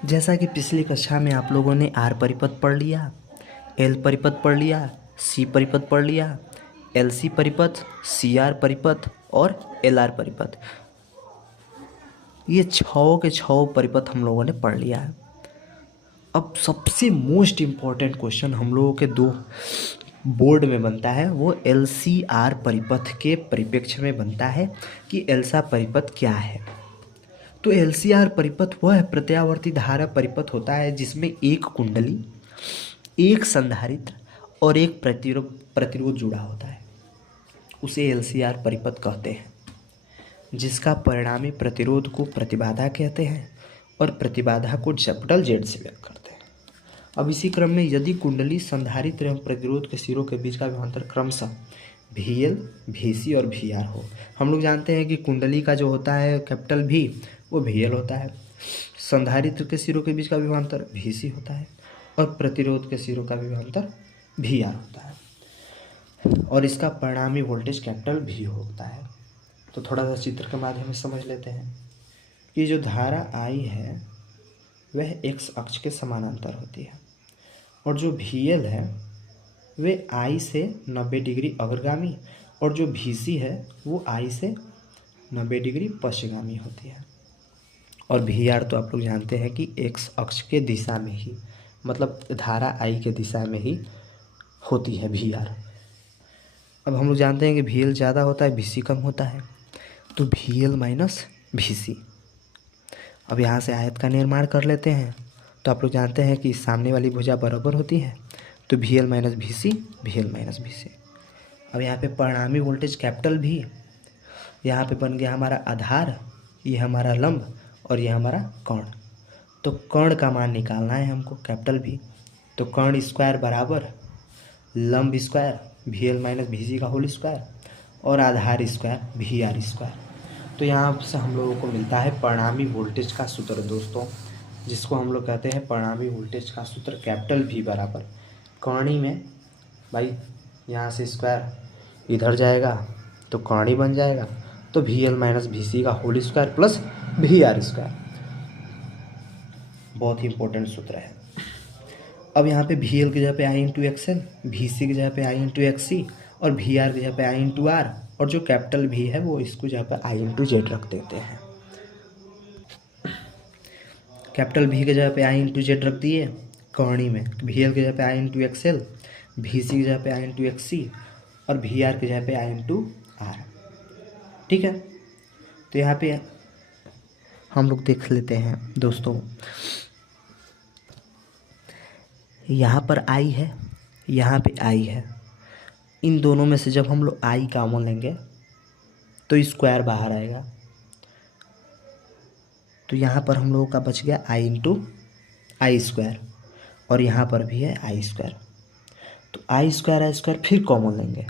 जैसा कि पिछली कक्षा में आप लोगों ने आर परिपथ पढ़ लिया, एल परिपथ पढ़ लिया, सी परिपथ पढ़ लिया, एल सी परिपथ, सी आर परिपथ और एल आर परिपथ, ये छः के छः परिपथ हम लोगों ने पढ़ लिया है। अब सबसे मोस्ट इम्पॉर्टेंट क्वेश्चन हम लोगों के दो बोर्ड में बनता है, वो एल सी आर परिपथ के परिप्रेक्ष्य में बनता है कि एल्सा परिपथ क्या है। तो एल सी आर परिपथ वह प्रत्यावर्ती धारा परिपथ होता है जिसमें एक कुंडली, एक संधारित्र और एक प्रतिरोध जुड़ा होता है, उसे एल सी आर परिपथ कहते हैं, जिसका परिणामी प्रतिरोध को प्रतिबाधा कहते हैं और प्रतिबाधा को कैपिटल जेड से व्यक्त करते हैं। अब इसी क्रम में यदि कुंडली, संधारित्र एवं प्रतिरोध के सिरों के बीच का विभवांतर क्रमशः VL, VC और VR हो। हम लोग जानते हैं कि कुंडली का जो होता है कैपिटल V वो VL होता है, संधारित्र के सिरों के बीच का विभवांतर VC होता है और प्रतिरोध के सिरों का विभवांतर VR होता है और इसका परिणामी वोल्टेज कैपिटल V होता है। तो थोड़ा सा चित्र के माध्यम से समझ लेते हैं कि जो धारा I है वह x अक्ष के समानांतर होती है और जो VL है वे I से 90 डिग्री अग्रगामी और जो VC है वो I से 90 डिग्री पश्चगामी होती है। और VR तो आप लोग जानते हैं कि x अक्ष के दिशा में ही, मतलब धारा I के दिशा में ही होती है VR। अब हम लोग जानते हैं कि VL ज़्यादा होता है, VC कम होता है, तो VL माइनस VC। अब यहाँ से आयत का निर्माण कर लेते हैं। तो आप लोग जानते हैं कि सामने वाली भुजा बराबर होती है, तो VL minus VC, VL minus VC। अब यहाँ पे परिणामी वोल्टेज कैपिटल V, यहाँ पे बन गया हमारा आधार, ये हमारा लंब और ये हमारा कर्ण। तो कर्ण का मान निकालना है हमको, कैपिटल V। तो कर्ण स्क्वायर बराबर लंब स्क्वायर VL माइनस VC का होल स्क्वायर और आधार स्क्वायर VR स्क्वायर। तो यहाँ से हम लोगों को मिलता है परिणामी वोल्टेज का सूत्र दोस्तों, जिसको हम लोग कहते हैं परिणामी वोल्टेज का सूत्र कैपिटल V बराबर कर्णी में, भाई यहाँ से स्क्वायर इधर जाएगा तो कर्णी बन जाएगा, तो VL माइनस VC का whole square plus VR square. बहुत ही इंपॉर्टेंट सूत्र है। अब यहाँ पे VL की जगह पे I इंटू XL, VC की जगह पे I इंटू XC और VR की जगह पे I इंटू R और जो कैपिटल V है वो इसको जगह पे I इंटू जेड रख देते हैं। कैपिटल V की जगह पे I इंटू जेड रख दिए कर्णी में, VL की जगह पे I इंटू XL, VC की जगह पे I इंटू XC और VR की जगह पे I इंटू R। ठीक है, तो यहाँ पे हम लोग देख लेते हैं दोस्तों, यहाँ पर I है, यहाँ पे I है, इन दोनों में से जब हम लोग I कॉमन लेंगे तो स्क्वायर बाहर आएगा, तो यहाँ पर हम लोगों का बच गया I इंटू आई स्क्वायर और यहाँ पर भी है I स्क्वायर। तो I स्क्वायर फिर कॉमन लेंगे,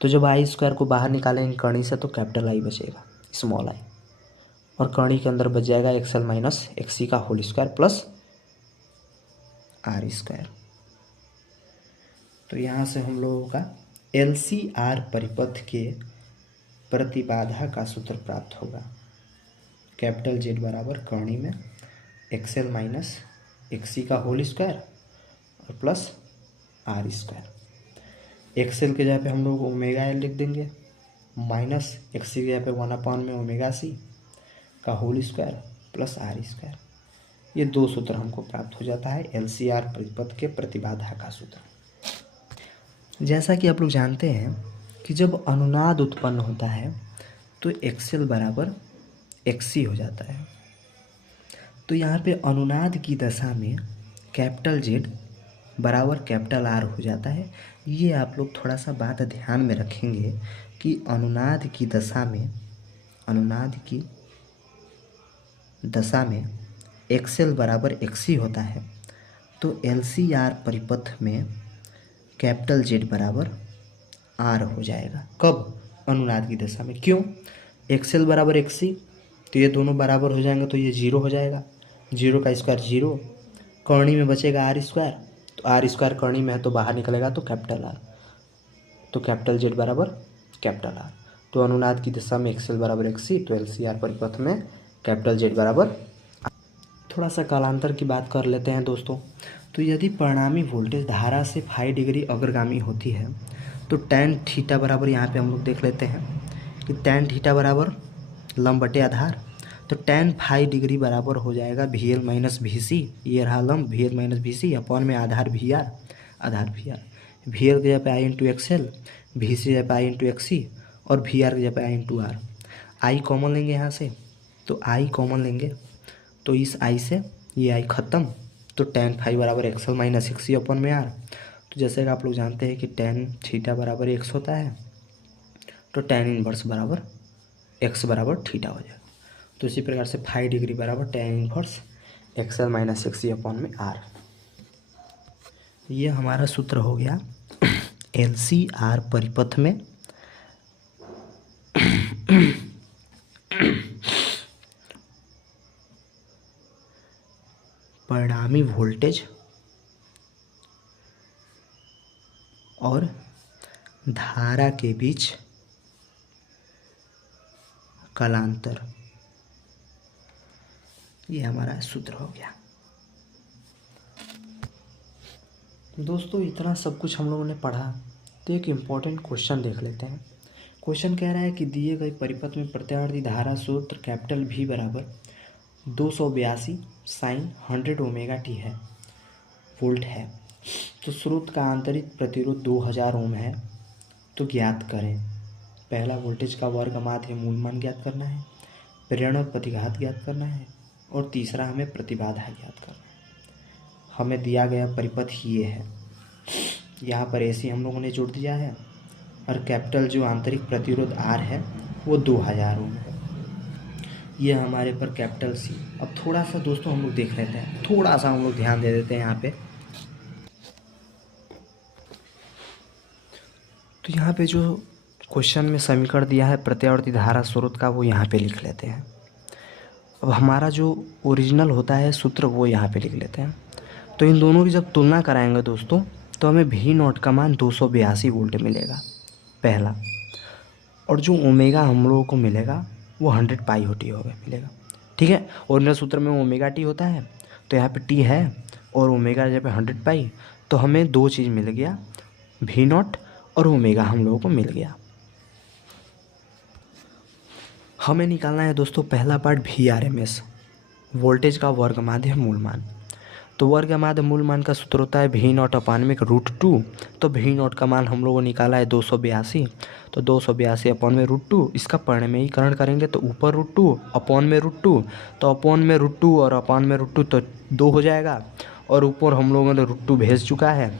तो जब I स्क्वायर को बाहर निकालेंगे कर्णी से तो कैपिटल I बचेगा, स्मॉल I, और कर्णी के अंदर बच जाएगा XL माइनस XC का whole square plus R square. तो यहाँ से हम लोगों का LCR परिपथ के प्रतिबाधा का सूत्र प्राप्त होगा, कैपिटल Z बराबर कर्णी में XL माइनस XC का होल स्क्वायर और प्लस R स्क्वायर। XL के जगह पे हम लोग ओमेगा L लिख देंगे, माइनस XC की जगह पे 1/में ओमेगा C का whole square plus R square. ये दो सूत्र हमको प्राप्त हो जाता है LCR परिपथ के प्रतिबाधा का सूत्र। जैसा कि आप लोग जानते हैं कि जब अनुनाद उत्पन्न होता है तो XL बराबर XC हो जाता है। तो यहाँ पे अनुनाद की दशा में कैपिटल Z बराबर कैपिटल R हो जाता है। ये आप लोग थोड़ा सा बात ध्यान में रखेंगे कि अनुनाद की दशा में XL बराबर XC होता है, तो LCR परिपथ में कैपिटल Z बराबर R हो जाएगा। कब? अनुनाद की दशा में। क्यों? XL बराबर XC, तो ये दोनों बराबर हो जाएंगे तो ये 0 हो जाएगा, 0 का स्क्वायर 0, कर्णी में बचेगा R स्क्वायर, तो R स्क्वायर कर्णी में है तो बाहर निकलेगा तो कैपिटल R, तो कैपिटल Z बराबर कैपिटल R। तो अनुनाद की दिशा में XL बराबर XC, तो LCR परिपथ में कैपिटल Z बराबर। थोड़ा सा कालांतर की बात कर लेते हैं दोस्तों। तो यदि परिणामी वोल्टेज धारा से 5 डिग्री अग्रगामी होती है तो tan थीटा बराबर यहाँ पे हम लोग देख लेते हैं कि tan थीटा बराबर लंब बटे आधार। तो tan 5 डिग्री बराबर हो जाएगा VL माइनस VC, ये रहा लंब VL माइनस VC अपॉन में आधार VR, आधार VR। VL की जगह पे I इंटू XL, VC की जगह पे I इंटू XC और VR की जगह पे I into R। I common लेंगे यहाँ से, तो I कॉमन लेंगे तो इस I से ये I ख़त्म, तो tan 5 बराबर XL माइनस XC अपॉन में R। तो जैसे कि आप लोग जानते हैं कि tan थीटा बराबर X होता है, तो tan इनवर्स बराबर X बराबर थीटा हो जाएगा। तो इसी प्रकार से 5 डिग्री बराबर tan inverse XL minus XC upon में R। ये हमारा सूत्र हो गया LCR परिपथ में परिणामी वोल्टेज और धारा के बीच कालांतर, ये हमारा सूत्र हो गया। दोस्तों इतना सब कुछ हम लोगों ने पढ़ा, तो एक इम्पॉर्टेंट क्वेश्चन देख लेते हैं। क्वेश्चन कह रहा है कि दिए गए परिपथ में प्रत्यावर्ती धारा सूत्र कैपिटल V बराबर 282 साइन 100 ओमेगा t है, वोल्ट है। तो स्रोत का आंतरिक प्रतिरोध 2000 ओम है, तो ज्ञात करें। पहला वोल्टेज का वर्ग माध्य मूल मान ज्ञात करना है, प्रेरण और प्रतिघात ज्ञात करना है, और तीसरा हमें प्रतिबाधा ज्ञात करना है। हमें दिया गया परिपथ ये है, यहाँ पर AC हम लोगों ने जोड़ दिया है और कैपिटल जो आंतरिक प्रतिरोध R है वो 2000 ओम है। ये हमारे पर कैपिटल C। अब थोड़ा सा दोस्तों हम लोग देख लेते हैं, थोड़ा सा हम लोग ध्यान दे देते हैं यहाँ पे। तो यहाँ पे जो क्वेश्चन में समीकरण दिया है प्रत्यावर्ती धारा स्रोत का, वो यहाँ पे लिख लेते हैं। अब हमारा जो ओरिजिनल होता है सूत्र वो यहाँ पे लिख लेते हैं। तो इन दोनों की जब तुलना कराएंगे दोस्तों, तो हमें V0 का मान 282 वोल्ट मिलेगा पहला, और जो ओमेगा हम लोगों को मिलेगा वो 100 पाई होटी होगा मिलेगा। ठीक है, ओरिजिनल सूत्र में ओमेगा टी होता है, तो यहाँ पे टी है और ओमेगा जब 100 पाई, तो हमें दो चीज़ मिल गया, V0 और ओमेगा हम लोगों को मिल गया। हमें निकालना है दोस्तों पहला पार्ट VRMS, वोल्टेज का वर्ग माध्य मूल मान। तो वर्ग माध्य मूल मान का सूत्र होता है V0 अपान में √2। तो V0 का मान हम लोगों ने निकाला है 282, तो 282 अपान में √2, इसका परिमेयीकरण करेंगे तो ऊपर √2 अपान में √2, तो अपान में √2 और अपान में √2 तो 2 हो जाएगा, और ऊपर हम लोगों ने √2 भेज चुका है,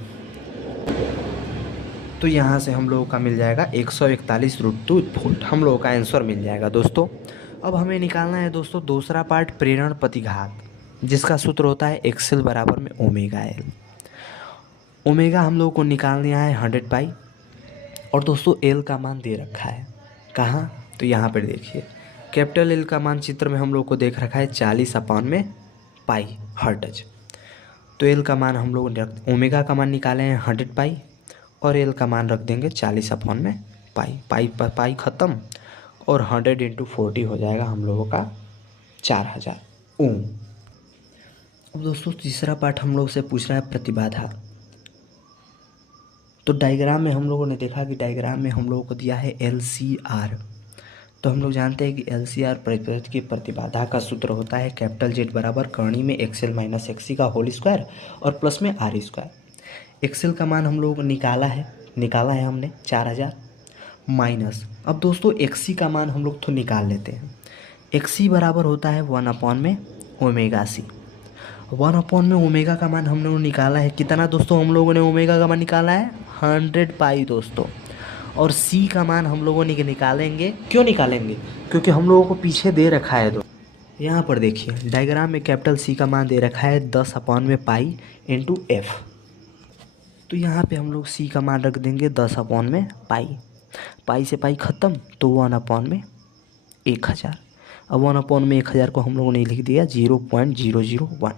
तो यहाँ से हम लोगों का मिल जाएगा 141 √2 वोल्ट, हम लोगों का आंसर मिल जाएगा दोस्तों। अब हमें निकालना है दोस्तों दूसरा पार्ट प्रेरण प्रतिघात, जिसका सूत्र होता है XL बराबर में ओमेगा L। ओमेगा हम लोगों को निकालना है 100 पाई, और दोस्तों L का मान दे रखा है कहाँ, तो यहाँ पर देखिए कैपिटल L का मान चित्र में हम लोग को देख रखा है 40 अपान में पाई हर्ट्ज। तो L का मान हम लोग ओमेगा का मान निकाले हैं 100 पाई, और L का मान रख देंगे 40 अपान में पाई, पाई पर पाई ख़त्म, और 100 इंटू 40 हो जाएगा हम लोगों का 4000 ओम। अब दोस्तों तीसरा पार्ट हम लोग से पूछ रहा है प्रतिबाधा। तो डायग्राम में हम लोगों ने देखा कि डायग्राम में हम लोगों को दिया है LCR। तो हम लोग जानते हैं कि LCR परिपथ की प्रतिबाधा का सूत्र होता है कैपिटल Z बराबर करणी में XL माइनस XC का होल स्क्वायर और प्लस में R स्क्वायर। XL का मान हम लोगों को निकाला है हमने 4000 माइनस, अब दोस्तों XC का मान हम लोग तो निकाल लेते हैं। XC बराबर होता है 1 अपान में ओमेगा C। 1 अपान में ओमेगा का मान हम लोगों ने निकाला है कितना दोस्तों, हम लोगों ने ओमेगा का मान निकाला है 100 पाई दोस्तों, और C का मान हम लोगों ने निकालेंगे, क्यों निकालेंगे, क्योंकि हम लोगों को पीछे दे रखा है। यहाँ पर देखिए डायग्राम में कैपिटल C का मान दे रखा है 10 अपान में पाई इंटू F। तो यहाँ पे हम लोग C का मान रख देंगे 10 अपान में पाई, पाई से पाई ख़त्म, तो 1 अपान में 1000। अब 1 अपान में 1000 को हम लोगों ने लिख दिया 0.001।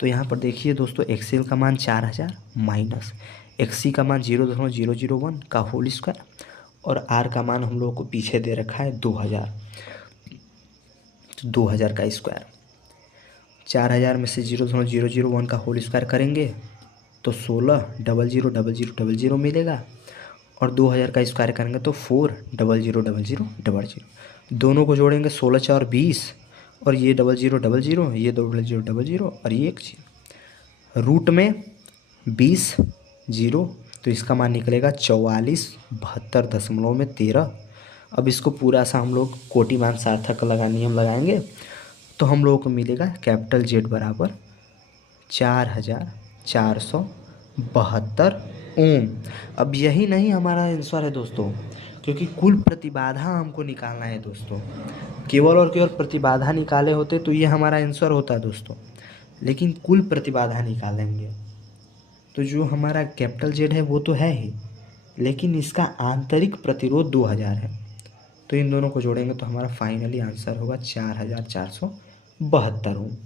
तो यहाँ पर देखिए दोस्तों XL का मान 4000 माइनस XC का मान 0.001 का होल स्क्वायर, और R का मान हम लोगों को पीछे दे रखा है 2000, तो 2000 का स्क्वायर। 4000 में से 0.001 का होल स्क्वायर करेंगे तो 16 000000 मिलेगा, और 2000 का स्क्वायर करेंगे तो 4 000000। दोनों को जोड़ेंगे 16 4 20, और ये 0000, ये 0000 और ये 1 0। रूट में 20 0, तो इसका मान निकलेगा 4472.13। अब इसको पूरा सा हम लोग कोटि मान सार्थक लगा नियम लगाएंगे तो हम लोगों को मिलेगा कैपिटल जेड बराबर 4472 ओम। अब यही नहीं हमारा आंसर है दोस्तों, क्योंकि कुल प्रतिबाधा हमको निकालना है दोस्तों। केवल और केवल प्रतिबाधा निकाले होते तो ये हमारा आंसर होता है दोस्तों, लेकिन कुल प्रतिबाधा निकालेंगे तो जो हमारा कैपिटल जेड है वो तो है ही, लेकिन इसका आंतरिक प्रतिरोध 2000 है। तो इन दोनों को जोड़ेंगे तो हमारा फाइनली आंसर होगा 4472 ओम।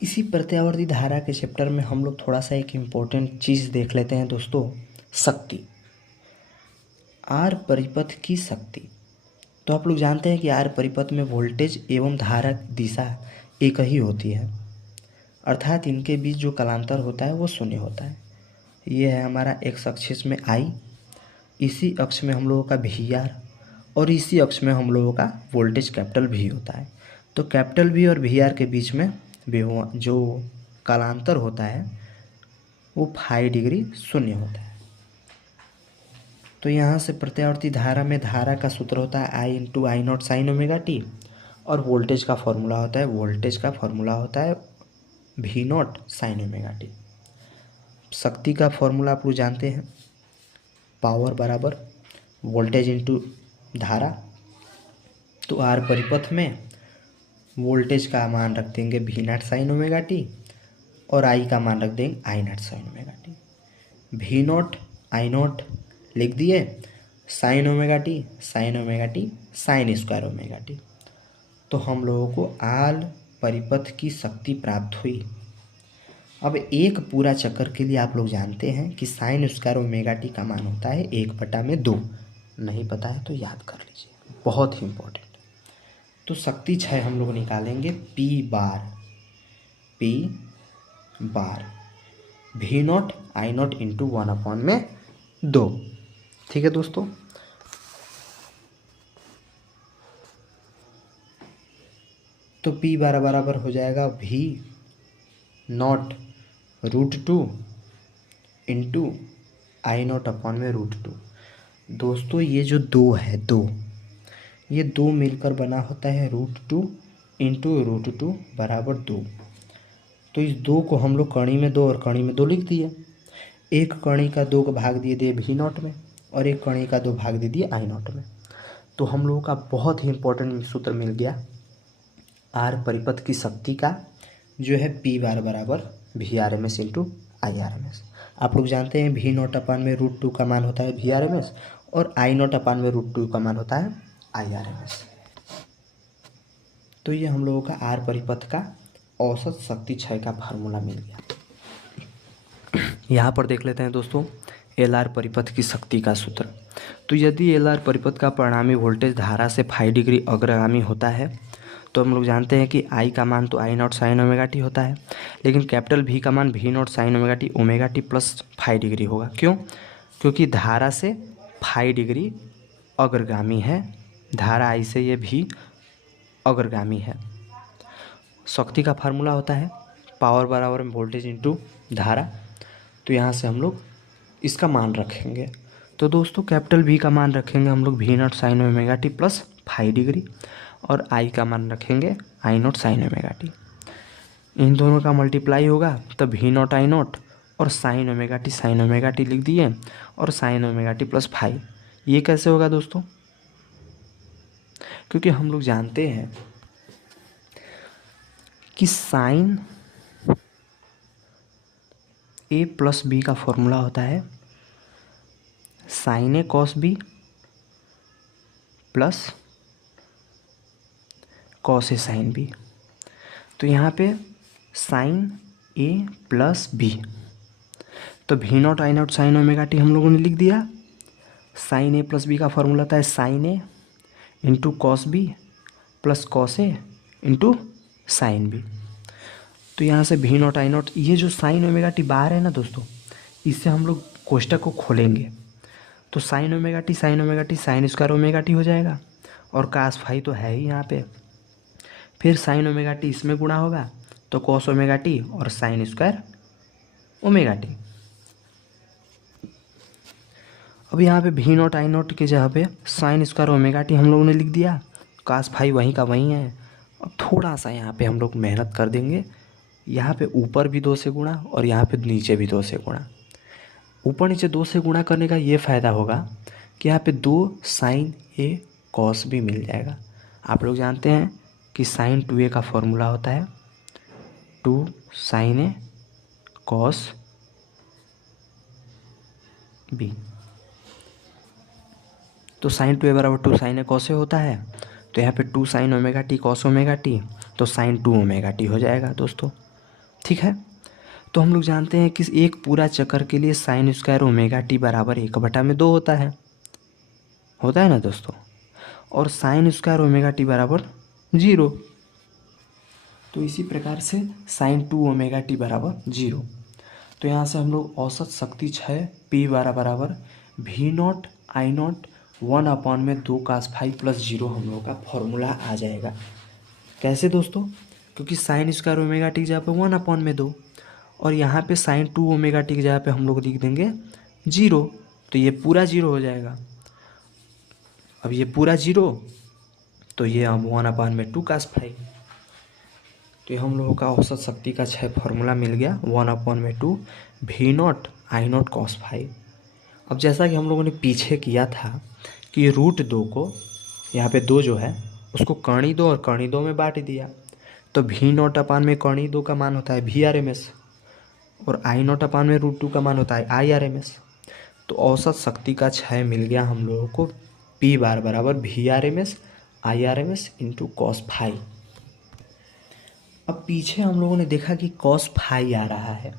इसी प्रत्यावर्ती धारा के चैप्टर में हम लोग थोड़ा सा एक इम्पोर्टेंट चीज़ देख लेते हैं दोस्तों, शक्ति। आर परिपथ की शक्ति। तो आप लोग जानते हैं कि आर परिपथ में वोल्टेज एवं धारा दिशा एक ही होती है, अर्थात इनके बीच जो कालांतर होता है वो शून्य होता है। ये है हमारा एक्स अक्ष में आई, इसी अक्ष में हम लोगों का वी आर, और इसी अक्ष में हम लोगों का वोल्टेज कैपिटल वी होता है। तो कैपिटल वी और वी आर के बीच में जो कालांतर होता है वो 5 डिग्री शून्य होता है। तो यहाँ से प्रत्यावर्ती धारा में धारा का सूत्र होता है I × I0 sin omega T, और वोल्टेज का फॉर्मूला होता है V0 sin ओमेगा टी। शक्ति का फॉर्मूला आप लोग जानते हैं, पावर बराबर वोल्टेज इंटू धारा। तो आर परिपथ में वोल्टेज का मान रख देंगे V0 sin ओमेगा टी, और आई का मान रख देंगे I0 sin omega T. V0 I0 लिख दिए, sine omega T sine square omega T. तो हम लोगों को आर परिपथ की शक्ति प्राप्त हुई। अब एक पूरा चक्कर के लिए आप लोग जानते हैं कि साइन स्क्वायर ओमेगा टी का मान होता है 1/2। नहीं पता है तो याद कर लीजिए, बहुत ही इम्पोर्टेंट। तो शक्ति क्षय हम लोग निकालेंगे P बार V0 I0 × 1/2। ठीक है दोस्तों। तो P बार बराबर हो जाएगा V0 √2 × I0/√2। दोस्तों ये जो 2 है, ये 2 मिलकर बना होता है √2 × √2 बराबर 2। तो इस 2 को हम लोग कणी में 2 और कणी में 2 लिख दिए। एक कणी का 2 का भाग दे दिए V0 में, और एक कणी का 2 भाग दे दिए I0 में। तो हम लोगों का बहुत ही इंपॉर्टेंट सूत्र मिल गया आर परिपथ की शक्ति का, जो है P बार बराबर VRMS × IRMS। आप लोग जानते हैं V0/√2 का मान होता है VRMS, और I0/√2 का मान होता है IRMS। तो ये हम लोगों का आर परिपथ का औसत शक्ति क्षय का फार्मूला मिल गया। यहाँ पर देख लेते हैं दोस्तों LR परिपथ की शक्ति का सूत्र। तो यदि LR परिपथ का परिणामी वोल्टेज धारा से 5 डिग्री अग्रगामी होता है, तो हम लोग जानते हैं कि I का मान तो I0 sin ओमेगा टी होता है, लेकिन कैपिटल V का मान V0 sin omega T plus 5 degree होगा। क्यों? क्योंकि धारा से 5 डिग्री अग्रगामी है, धारा I से ये भी अग्रगामी है। शक्ति का फार्मूला होता है पावर बराबर वोल्टेज इंटू धारा। तो यहाँ से हम लोग इसका मान रखेंगे। तो दोस्तों कैपिटल V का मान रखेंगे हम लोग V0 sin omega T plus 5 degree, और I का मान रखेंगे I0 sin ओमेगा टी। इन दोनों का मल्टीप्लाई होगा तो V0 I0 और sin ओमेगा टी लिख दिए, और sin ओमेगा टी प्लस 5। ये कैसे होगा दोस्तों? क्योंकि हम लोग जानते हैं कि साइन A प्लस B का फॉर्मूला होता है sine A cos B plus cos A sin B। तो यहाँ पे साइन A प्लस B, तो V0 I0 sin omega T हम लोगों ने लिख दिया। साइन A प्लस B का फॉर्मूला होता है sine A into cos B plus cos A into sine B. तो यहाँ से भी नॉट आई नॉट, ये जो साइन ओमेगा टी बाहर है ना दोस्तों, इससे हम लोग कोष्टक को खोलेंगे तो sine omega T sine square omega T हो जाएगा, और कास फाई तो है ही यहाँ पे। फिर साइन ओमेगा टी इसमें गुणा होगा तो कॉस ओमेगा टी और साइन स्क्वायर ओमेगा टी। अब यहाँ पे भी नॉट आई नॉट के जगह पे साइन स्क्वायर ओमेगा टी हम लोगों ने लिख दिया, कास फाई वहीं का वहीं है। अब थोड़ा सा यहाँ पे हम लोग मेहनत कर देंगे, यहाँ पे ऊपर भी 2 से गुणा और यहाँ पे नीचे भी 2 से गुणा। ऊपर नीचे 2 से गुणा करने का ये फ़ायदा होगा कि यहाँ पे 2 साइन ए कॉस भी मिल जाएगा। आप लोग जानते हैं कि साइन 2a का फॉर्मूला होता है 2 साइन ए कॉस बी। तो साइन 2a बराबर 2 साइन ए कॉस ए होता है, तो यहाँ पे 2 sine omega T cos omega T, तो साइन 2 ओमेगा टी हो जाएगा दोस्तों। ठीक है, तो हम लोग जानते हैं कि एक पूरा चक्कर के लिए साइन स्क्वायर ओमेगा टी बराबर 1/2 होता है ना दोस्तों, और साइन स्क्वायर ओमेगा टी बराबर 0। तो इसी प्रकार से साइन 2 ओमेगा टी बराबर 0। तो यहाँ से हम लोग औसत शक्ति क्षय पी बराबर भी nought I nought 1/2 cos phi plus 0 हम लोग का फॉर्मूला आ जाएगा। कैसे दोस्तों? क्योंकि साइन स्क्वायर ओमेगा टी की जगह पे 1/2 और यहाँ पे साइन 2 ओमेगा टी की जगह पे हम लोग लिख देंगे 0, तो ये पूरा 0 हो जाएगा। अब ये पूरा 0, तो ये हम 1/2 कास फाई, तो ये हम लोगों का औसत शक्ति का क्षय फॉर्मूला मिल गया 1/2 भी nought I nought cos phi. अब जैसा कि हम लोगों ने पीछे किया था कि √2 को यहाँ पे 2 जो है उसको कर्णी 2 और कर्णी 2 में बांट दिया, तो भी नॉट अपान में कर्णी 2 का मान होता है VRMS और आई नॉट अपान में √2 का मान होता है IRMS। तो औसत शक्ति का क्षय मिल गया हम लोगों को P बार बराबर VRMS IRMS into cos phi. अब पीछे हम लोगों ने देखा कि कॉस फाई आ रहा है,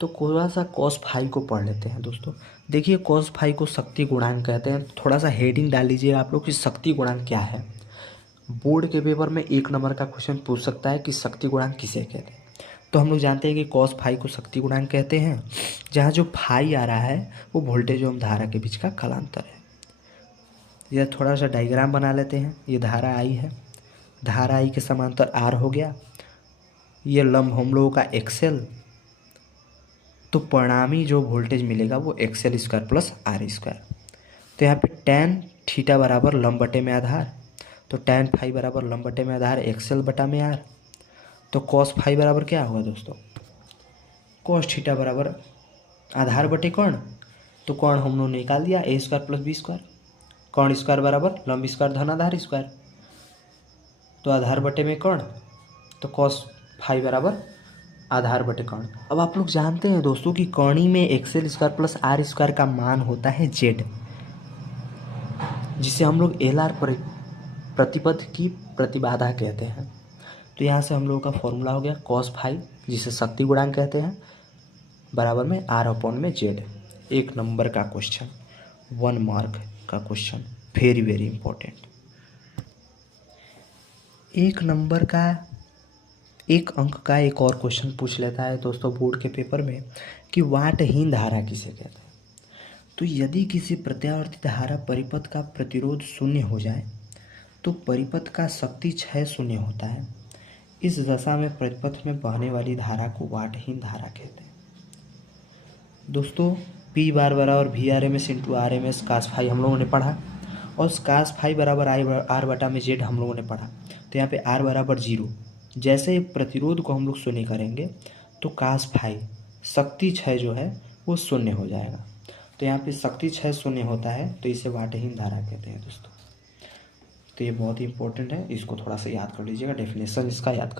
तो थोड़ा सा कॉस फाई को पढ़ लेते हैं दोस्तों। देखिए कॉस फाई को शक्ति गुणांक कहते हैं। थोड़ा सा हेडिंग डाल लीजिए आप लोग कि शक्ति गुणांक क्या है। बोर्ड के पेपर में 1 नंबर का क्वेश्चन पूछ सकता है कि शक्ति गुणांक किसे कहते हैं। तो हम लोग जानते हैं कि कॉस फाई को शक्ति गुणांक कहते हैं, जहाँ जो फाई आ रहा है वो वोल्टेज एवं धारा के बीच का कालांतर है। यह थोड़ा सा डायग्राम बना लेते हैं। ये धारा आई है, धारा आई के समांतर आर हो गया, ये लंब हम लोगों का एक्सेल, तो परिणामी जो वोल्टेज मिलेगा वो XL square plus R square. तो यहाँ पे टैन थीटा बराबर लंब बटे में आधार, तो टैन फाई बराबर लंब बटे में आधार एक्सेल बटा में आर। तो कॉस फाई बराबर क्या होगा दोस्तों? कॉस थीटा बराबर आधार बटे कर्ण, तो कर्ण हम लोग ने निकाल दिया a square plus B square. कर्ण स्क्वायर बराबर लंब स्क्वायर धन आधार स्क्वायर, तो आधार बटे में कर्ण, तो कॉस फाई बराबर आधार बटे कर्ण। अब आप लोग जानते हैं दोस्तों कि कर्णी में XL square plus R square का मान होता है जेड, जिसे हम लोग एल आर प्रतिपथ की प्रतिबाधा कहते हैं। तो यहाँ से हम लोगों का फॉर्मूला हो गया कॉस फाई, जिसे शक्ति गुणांक कहते हैं, बराबर में R/Z। 1 नंबर का क्वेश्चन, 1 मार्क का question, very very important. 1 number का 1 अंक का एक और क्वेश्चन पूछ लेता है दोस्तों बोर्ड के पेपर में कि वाटहीन धारा किसे कहते हैं। तो यदि किसी प्रत्यावर्ती धारा परिपथ का प्रतिरोध 0 हो जाए तो परिपथ का शक्ति क्षय 0 होता है। इस दशा में परिपथ में बहने वाली धारा को वाटहीन धारा कहते हैं। दोस्तों P बार बराबर VRMS इंटू RMS कास फाई हम लोगों ने पढ़ा, और कास फाई बराबर R बटा में Z हम लोगों ने पढ़ा। तो यहाँ पे R बराबर 0, जैसे प्रतिरोध को हम लोग 0 करेंगे तो कास फाई शक्ति क्षय जो है वो 0 हो जाएगा। तो यहाँ पे शक्ति क्षय 0 होता है, तो इसे वाटहीन धारा कहते हैं दोस्तों। तो ये बहुत ही इंपॉर्टेंट है, इसको थोड़ा सा याद कर लीजिएगा, डेफिनेशन इसका याद कर